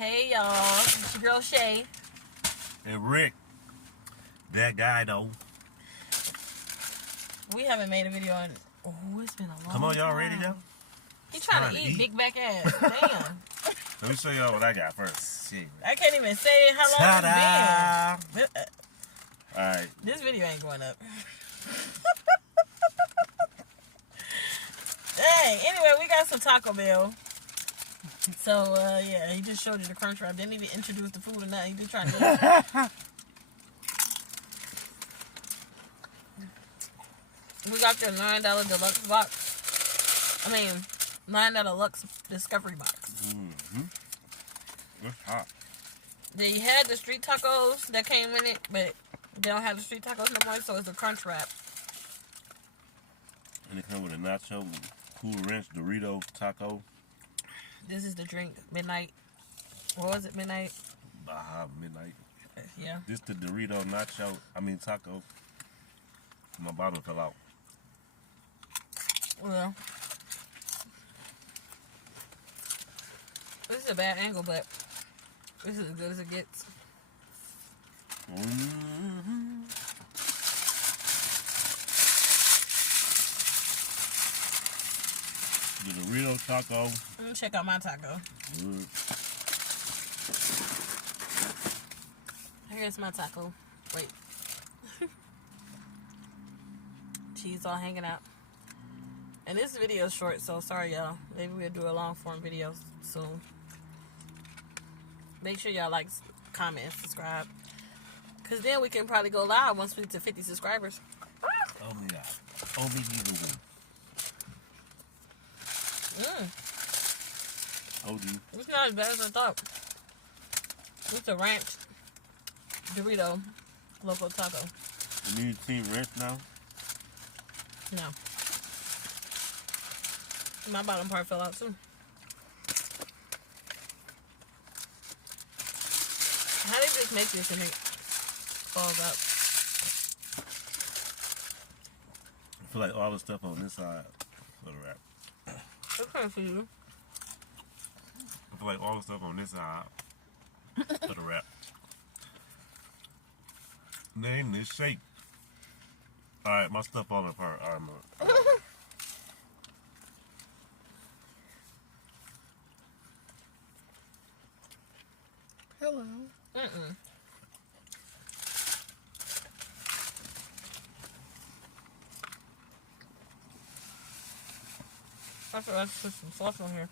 Hey y'all, it's your girl Shay. And Rick, that guy though. We haven't made a video in, it's been a long time. Come on, y'all ready now? He trying to eat, big back ass. Damn. Let me show y'all what I got first. Shit. I can't even say how long it's been. Alright. This video ain't going up. Hey, anyway, we got some Taco Bell. So, yeah, he just showed you the crunch wrap. Didn't even introduce the food or nothing. He just trying to do it. We got their $9 deluxe box. I mean, $9 deluxe discovery box. Mm-hmm. It's hot. They had the street tacos that came in it, but they don't have the street tacos no more, so it's a crunch wrap. And it comes with a nacho, Cool Ranch Dorito taco. This is the drink, midnight. What was it, midnight? Baja Midnight. Yeah. This the Dorito taco. My bottle fell out. Well, this is a bad angle, but this is as good as it gets. Mm-hmm. The Dorito taco. Let me check out my taco. Good. Here's my taco. Wait. Cheese all hanging out. And this video is short, so sorry y'all. Maybe we'll do a long form video soon. Make sure y'all like, comment, and subscribe. Because then we can probably go live once we get to 50 subscribers. Oh my God. Only you can win. OG. It's not as bad as I thought. It's a ranch Dorito local taco. You need Team Ranch now? No. My bottom part fell out too. How did they just make this and it falls out? I feel like all the stuff on this side for the wrap. Okay for you. I feel like all the stuff on this side for the wrap. Name this shake. Alright, my stuff falling apart. Alright, Hello. I forgot to put some sauce on here.